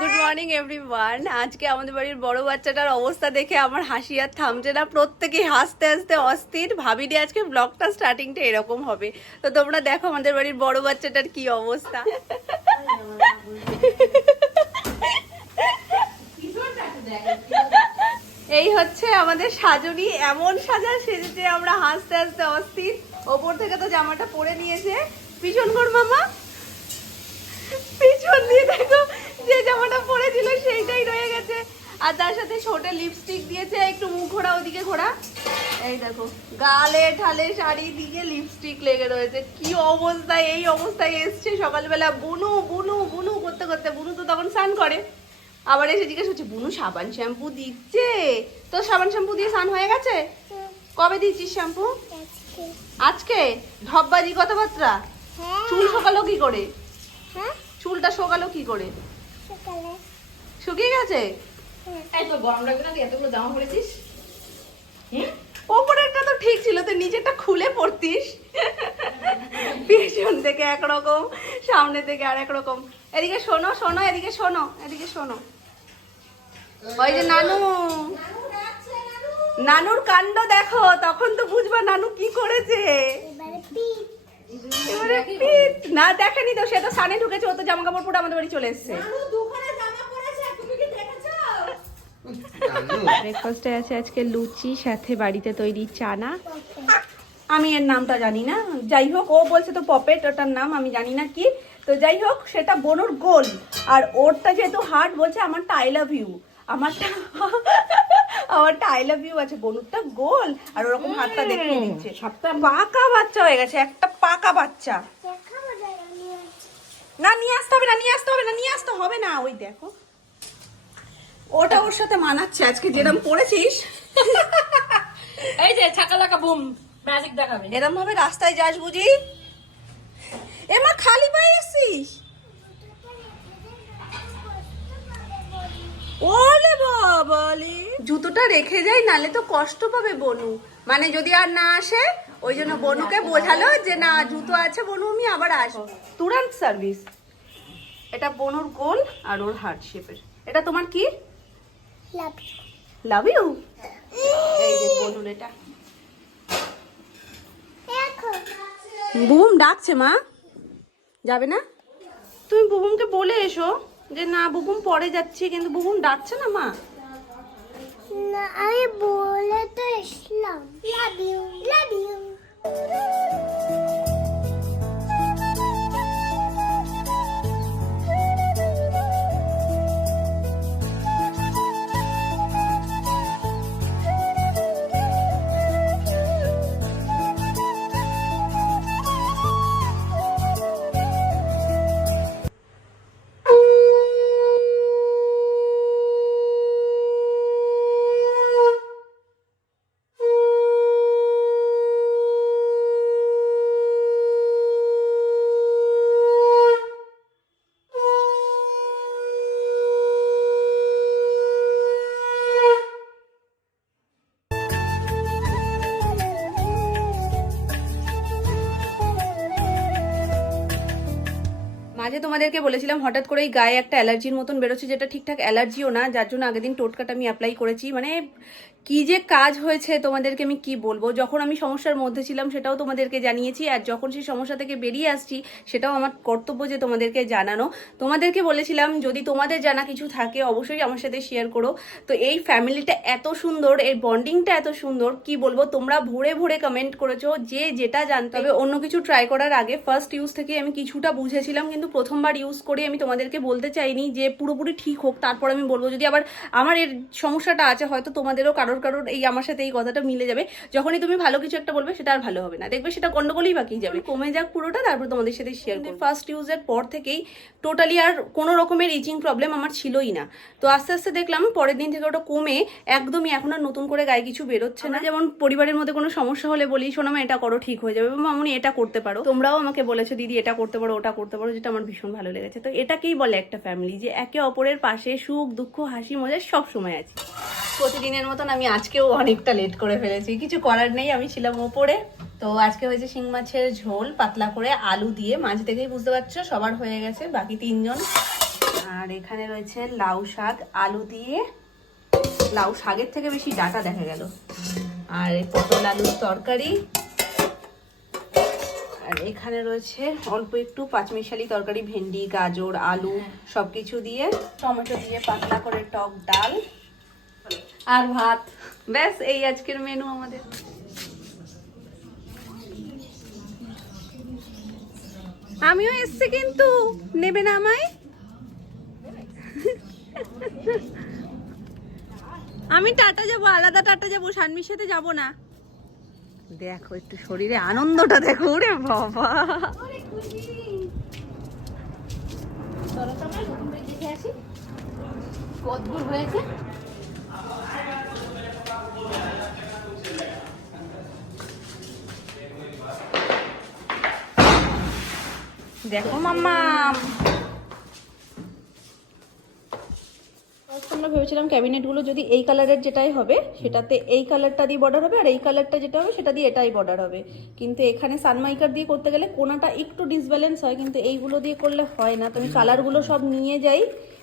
Good morning everyone. আজকে আমাদের বাড়ির বড় বাচ্চাটার অবস্থা দেখে আমার হাসি আর থামছে না, প্রত্যেকেই হাসতে হাসতে অস্থির। ভাবিনি আজকে ব্লগটা স্টার্টিংটা এরকম হবে। তো তোমরা দেখো আমাদের বাড়ির বড় বাচ্চাটার কি অবস্থা। এই হচ্ছে আমাদের সাজনী, এমন সাজা সেজেছে আমরা হাসতে হাসতে অস্থির। ওপর থেকে তো জামাটা পরে নিয়েছে, পিছন কর মামা, পিছন দিয়ে দেখো যে জামাটা পরেছিল সেইটাই রয়ে গেছে। আর তার সাথে ছোট লিপস্টিক দিয়েছে, একটু মুখ ঘোরা, ওদিকে ঘোরা, এই দেখো গালে ঠালে শাড়ি দিয়ে লিপস্টিক লেগে রয়েছে। কি অবস্থায়, এই অবস্থায় এসছে সকালবেলা। বুনু বুনু বুনু করতে করতে, বুনু তো তখন স্নান করে, আবার এসে জিজ্ঞেস হচ্ছে বুনু সাবান শ্যাম্পু দিচ্ছে? তো সাবান শ্যাম্পু দিয়ে স্নান হয়ে গেছে? কবে দিয়েছিস শ্যাম্পু? আজকে? ঢপবাজি কথাবার্তা। চুল শোকালো কি করে? চুলটা শোকালো কি করে? শুকিয়ে গেছে? এই তো গরম লাগবে না, তুই এতগুলো জামা পরেছিস? ওপরেরটা তো ঠিক ছিল, তুই নিচেরটা খুলে পড়তিস। পিছন থেকে একরকম, সামনে থেকে আর একরকম। এদিকে শোনো শোনো, এদিকে শোনো, এদিকে শোনো। ওই যে নানু, নানুর কাণ্ড দেখো, তখন তো বুঝবা নানু কি করেছে। এবারে পিঠ না দেখেনি তো, সে তো সানে ঢুকেছে, ও তো জামা কাপড় পরে আমাদের বাড়ি চলে এসছে। ব্রেকফাস্টে আছে আজকে লুচি, সাথে বাড়িতে তৈরি চানা। আমি এর নামটা জানি না, যাই হোক ও বলছে তো পপেট, ওটার নাম আমি জানি না কি। তো যাই হোক, সেটা বনুর গোল, আর ওরটা যেহেতু হার্ট বলছে আমারটা আই লাভ ইউ। আমারটা আই লাভ ইউ আছে, বনুরটা গোল, আর ওরকম হাতটা দেখিয়ে দিচ্ছে। সবটা পাকা বাচ্চা হয়ে গেছে, একটা পাকা বাচ্চা। না নিয়ে আসতে হবে না, নিয়ে আসতে হবে না, নিয়ে আসতে হবে না। ওই দেখো ওটা ওর সাথে মানাচ্ছে, আজকে যেরকম পড়েছিস। এই যে ছাকালাকা বুম ম্যাজিক দেখাবে। এরম ভাবে রাস্তায় যাস বুঝি? এমা খালি পায়ে এসছিস? ওলে বাবালে, জুতোটা রেখে যাই, নালে তো কষ্ট পাবে বনু। মানে যদি আর না আসে, ওই জন্য বনুকে বোঝালো যে না জুতো আছে বনু, আমি আবার আসবো। তুরান্ত সার্ভিস। এটা বনুর গোল আর ওর হার্ট শেপের। এটা তোমার কি? Love you. এই যে বনুর এটা। বুবুম ডাকছে মা, যাবে না? তুমি বুবুমকে বলে এসো যে না বুবুম পরে যাচ্ছে, কিন্তু বুবুম ডাকছে না মা। না আমি বলে তো এসলাম লাভ ইউ লাভ ইউ। মাঝে তোমাদেরকে বলেছিলাম হঠাৎ করেই গায়ে একটা অ্যালার্জির মতন বেরোচ্ছে, যেটা ঠিকঠাক অ্যালার্জিও না, যার জন্য আগের দিন টোটকাটা আমি অ্যাপ্লাই করেছি। মানে কি যে কাজ হয়েছে তোমাদেরকে আমি কি বলবো। যখন আমি সমস্যার মধ্যে ছিলাম সেটাও তোমাদেরকে জানিয়েছি, আর যখন সেই সমস্যা থেকে বেরিয়ে আসছি সেটাও আমার কর্তব্য যে তোমাদেরকে জানানো। তোমাদেরকে বলেছিলাম যদি তোমাদের জানা কিছু থাকে অবশ্যই আমার সাথে শেয়ার করো। তো এই ফ্যামিলিটা এত সুন্দর, এই বন্ডিংটা এত সুন্দর, কি বলবো। তোমরা ভরে ভরে কমেন্ট করেছো যে যেটা জানতে হবে। অন্য কিছু ট্রাই করার আগে ফার্স্ট ইউজ থেকে আমি কিছুটা বুঝেছিলাম, কিন্তু প্রথমবার ইউজ করে আমি তোমাদেরকে বলতে চাইনি যে পুরোপুরি ঠিক হোক, তারপর আমি বলবো। যদি আবার আমার এর সমস্যাটা আছে, হয়তো তোমাদেরও কারোর এই আমার সাথে এই কথাটা মিলে যাবে। যখনই তুমি ভালো কিছু একটা বলবে সেটা আর ভালো হবে না, দেখবে সেটা গন্ডগোলই বাকি যাবে। কমে যাক পুরোটা, তারপর তোমাদের সাথে শেয়ার করব। ফার্স্ট ইউজের পর থেকেই টোটালি আর কোনো রকমের ইচিং প্রবলেম আমার ছিলই না। তো আস্তে আস্তে দেখলাম পরের দিন থেকে ওটা কমে একদমই এখন আর নতুন করে গায়ে কিছু বেরোচ্ছে না। যেমন পরিবারের মধ্যে কোনো সমস্যা হলে বলি শোনামা এটা করো ঠিক হয়ে যাবে, বা মামুনি এটা করতে পারো। তোমরাও আমাকে বলেছো দিদি এটা করতে পারো ওটা করতে পারো, যেটা আমার ভীষণ ভালো লেগেছে। তো এটাকেই বলে একটা ফ্যামিলি, যে একে অপরের পাশে সুখ দুঃখ হাসি মজা সব সময় আছে। প্রতিদিনের মতন আমি আজকেও অনেকটা লেট করে ফেলেছি, কিছু করার নেই, আমি ছিলাম ওপরে। তো আজকে হয়েছে শিং মাছের ঝোল পাতলা করে আলু দিয়ে। মাছ দেখেই বুঝতে পারছো সবার হয়ে গেছে, বাকি তিনজন। আর আর এখানে রয়েছে লাউ শাক আলু দিয়ে, লাউ শাকের থেকে বেশি ডাটা দেখা গেল। আর এই পটল আলুর তরকারি। আর এখানে রয়েছে অল্প একটু পাঁচমিশালি তরকারি, ভেন্ডি গাজর আলু সবকিছু দিয়ে, টমেটো দিয়ে পাতলা করে টক ডাল আর ভাত। ব্যাস এই আজকের মেনু আমাদের। আমিও এসছি, কিন্তু নেবে না আমায়? আমি টাটা যাবো, আলাদা টাটা যাবো, শানমির সাথে যাবো না। দেখো একটু শরীরে আনন্দটা দেখো, রে বাবা। দেখে আসি কতদূর হয়েছে। দেখো মাম্মা, আমরা ভেবেছিলাম ক্যাবিনেটগুলো যদি এই কালারের যেটাই হবে সেটাতে এই কালারটা দিয়ে বর্ডার হবে, আর এই কালারটা যেটা হবে সেটা দিয়ে এটাই বর্ডার হবে। কিন্তু এখানে সানমাইকার দিয়ে করতে গেলে কোনাটা একটু ডিসব্যালেন্স হয়, কিন্তু এইগুলো দিয়ে করলে হয় না। তো আমি কালারগুলো সব নিয়ে যাই,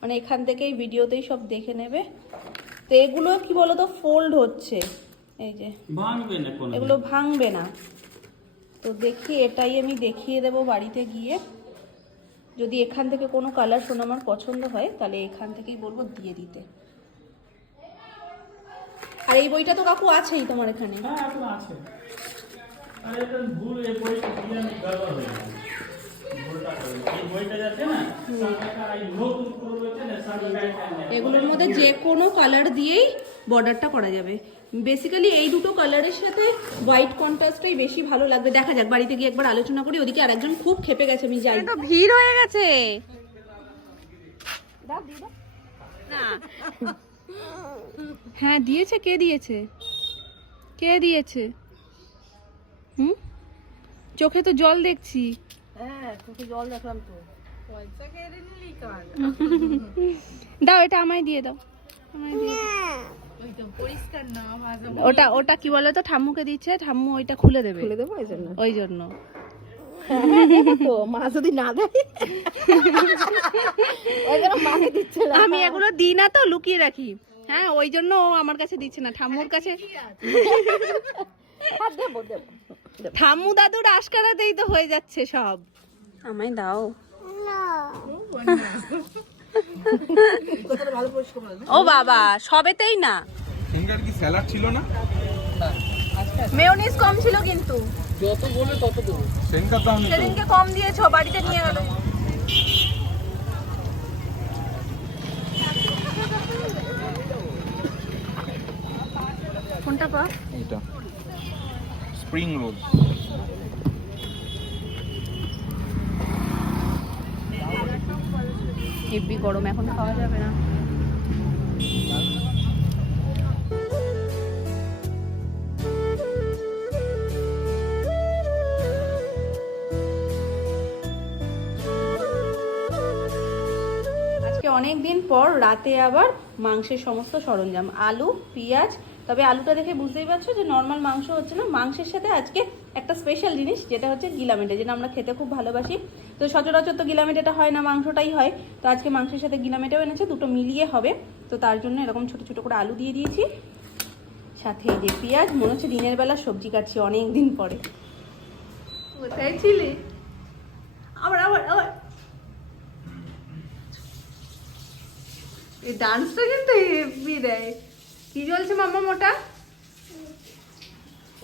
মানে এখান থেকেই ভিডিওতেই সব দেখে নেবে। তো এগুলো কি বলতো, ফোল্ড হচ্ছে, এই যে ভাঙবে না, কোনো এগুলো ভাঙবে না। তো দেখি এটাই আমি দেখিয়ে দেবো বাড়িতে গিয়ে। যদি এখান থেকে কোনো কালার আমার পছন্দ হয় তাহলে এখান থেকেই বলবো দিয়ে দিতে। আর এই বইটা তো কাকু আছেই তোমার এখানে। হ্যাঁ এখন আছে। আর এটা ভুল, এই বইটা দিয়ে আমি গড়বড় হয়ে গেল। ভুলটা করে এই বইটা যাচ্ছে না, সামনেটা এই নতুন পুরো রয়েছে না, সামনেটা এগুলোর মধ্যে যে কোনো কালার দিয়েই বর্ডারটা করা যাবে। বেসিক্যালি এই দুটো কালারের সাথে হোয়াইট কন্ট্রাস্টটাই বেশি ভালো লাগবে। দেখা যাক, বাড়িতে গিয়ে একবার আলোচনা করি। ওদিকে আরেকজন খুব খেপে গেছে, আমি যাই। তো ভিড় হয়ে গেছে না। হ্যাঁ দিয়েছে, কে দিয়েছে, কে দিয়েছে? হুম, চোখে তো জল দেখছি। হ্যাঁ তোকে জল দেখলাম তো। দাও, এটা আমায় দিয়ে দাও, আমায় দিয়ে দাও। পরিষ্কার না ওটা ওটা কি বলে তো, ঠাম্মুকে দিচ্ছে, ঠাম্মু ওইটা খুলে দেবে, খুলে দেবো এই জন্য। ওই জন্য। তো মা যদি না দেয় ওই জন্য মাকে দিচ্ছে না। আমি এগুলো দিই না তো, লুকিয়ে রাখি। হ্যাঁ ওই জন্য ও আমার কাছে দিচ্ছে না, ঠাম্মুর কাছে। দেবো দেবো। ঠাম্মু দাদুর আশকারাতেই তো হয়ে যাচ্ছে সব। আমায় দাও। ও বাবা, সবেতেই না। সেনকার কি স্যালাড ছিল না? মেয়োনিজ কম ছিল, কিন্তু যত বলে তত দেবো। সেনকার দাও নি তো। সেদিনকে কম দিয়েছো, বাড়িতে নিয়ে গেল। কোনটা পা? এইটা স্প্রিং রোল। হেভি গরম, এখন খাওয়া যাবে না। আজকে অনেক দিন পর রাতে আবার মাংসের সমস্ত সরঞ্জাম, আলু পেঁয়াজ। তবে আলুটা দেখে বুঝতেই পারছো যে নর্মাল মাংস হচ্ছে না, মাংসের সাথে আজকে একটা স্পেশাল জিনিস, যেটা হচ্ছে গিলামেটে, যেটা আমরা খেতে খুব ভালোবাসি। তো সচরাচর তো গিলামেটেটা হয় না, মাংসটাই হয়। তো আজকে মাংসের সাথে গিলামেটেও এনেছে, দুটো মিলিয়ে হবে। তো তার জন্য এরকম ছোট ছোট করে আলু দিয়ে দিয়েছি, সাথে এই যে পেঁয়াজ। মনে হচ্ছে দিনের বেলা সবজি কাটছি অনেক দিন পরে। কোথায় ছিলে? আবার আবার আবার এই ডান্সটা কিন্তু হেভি দেয়। কি চলছে মাম্মা মোটা?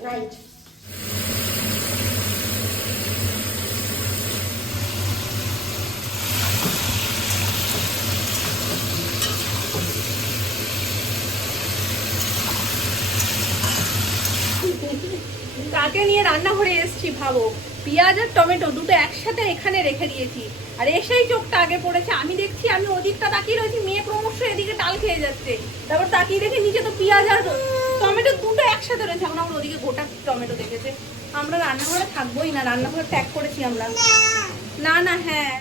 রাইট। কাকে নিয়ে রান্নাঘরে এসেছি ভাবো, পেঁয়াজ আর টমেটো দুটো একসাথে এখানে রেখে দিয়েছি, আর এসেই চোখটা আগে পড়েছে। আমি দেখছি, আমি ওদিকটা তাকিয়ে রয়েছি, মেয়ে ক্রমশ এদিকে ডাল খেয়ে যাচ্ছে। তারপর তাকিয়ে দেখে নিচে তো পেঁয়াজ আর টমেটো দুটো একসাথে রয়েছে। এখন আমরা ওদিকে গোটা টমেটো দেখেছে। আমরা রান্নাঘরে থাকবোই না, রান্নাঘরে ত্যাগ করেছি আমরা। না না, হ্যাঁ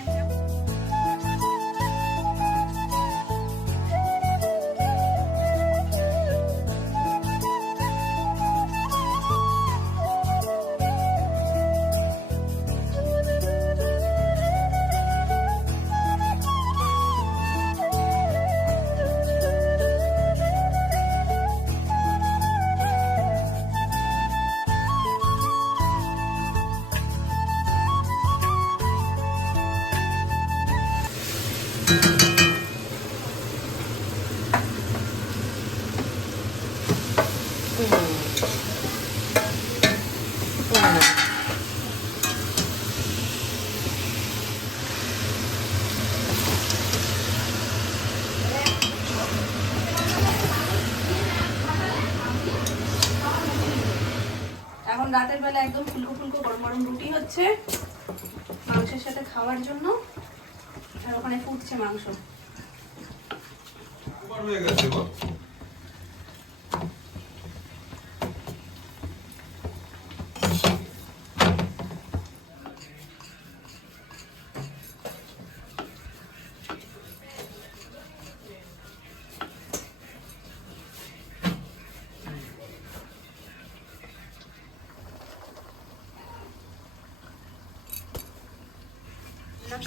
রাতের বেলা একদম ফুলকো ফুলকো গরম গরম রুটি হচ্ছে মাংসের সাথে খাওয়ার জন্য, আর ওখানে ফুটছে মাংস। ওভার হয়ে গেছে গো।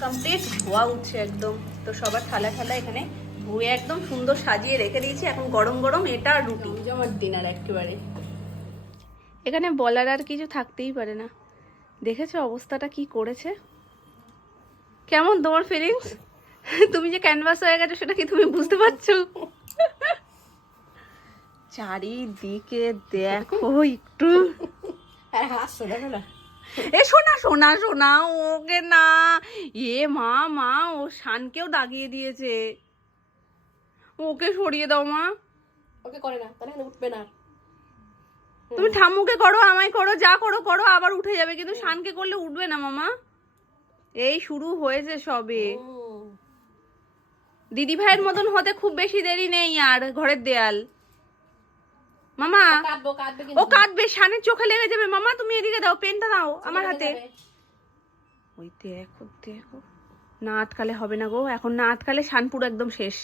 কমপ্লিট ধোয়া উঠছে একদম। তো সবার থালা থালা এখানে ধুয়ে একদম সুন্দর সাজিয়ে রেখে দিয়েছি। এখন গরম গরম এটা আর রুটি আমার ডিনার একেবারে। এখানে বলার আর কিছু থাকতেই পারে না। দেখেছো অবস্থাটা কি করেছে? কেমন তোমার ফিলিংস? তুমি যে ক্যানভাস হয়ে গেছো সেটা কি তুমি বুঝতে পারছো? চারিদিকে দেখো একটু। আর হাসছো দেখো না। এ শোনা শোনা শোনা, ওকে না। এ মা মা, ও শানকেও দাগিয়ে দিয়েছে। ওকে সরিয়ে দাও মা। ওকে করে না, তাহলে এখানে উঠবে না। তুমি ঠাম্মুকে করো, আমায় করো, যা করো করো, আবার উঠে যাবে, কিন্তু শানকে করলে উঠবে না মামা। এই শুরু হয়েছে সবে। দিদি ভাইয়ের মতন হতে খুব বেশি দেরি নেই আর। ঘরের দেয়াল মামা, কাটবো কাটবে ও কিন্তু। কাঁদবে, শানের চোখে লেগে যাবে। মামা তুমি এদিকে দাও, পেনটা দাও আমার হাতে। ওই দেখো দেখো, না আটকালে হবে না গো, এখন না আটকালে শান পুরো একদম শেষ।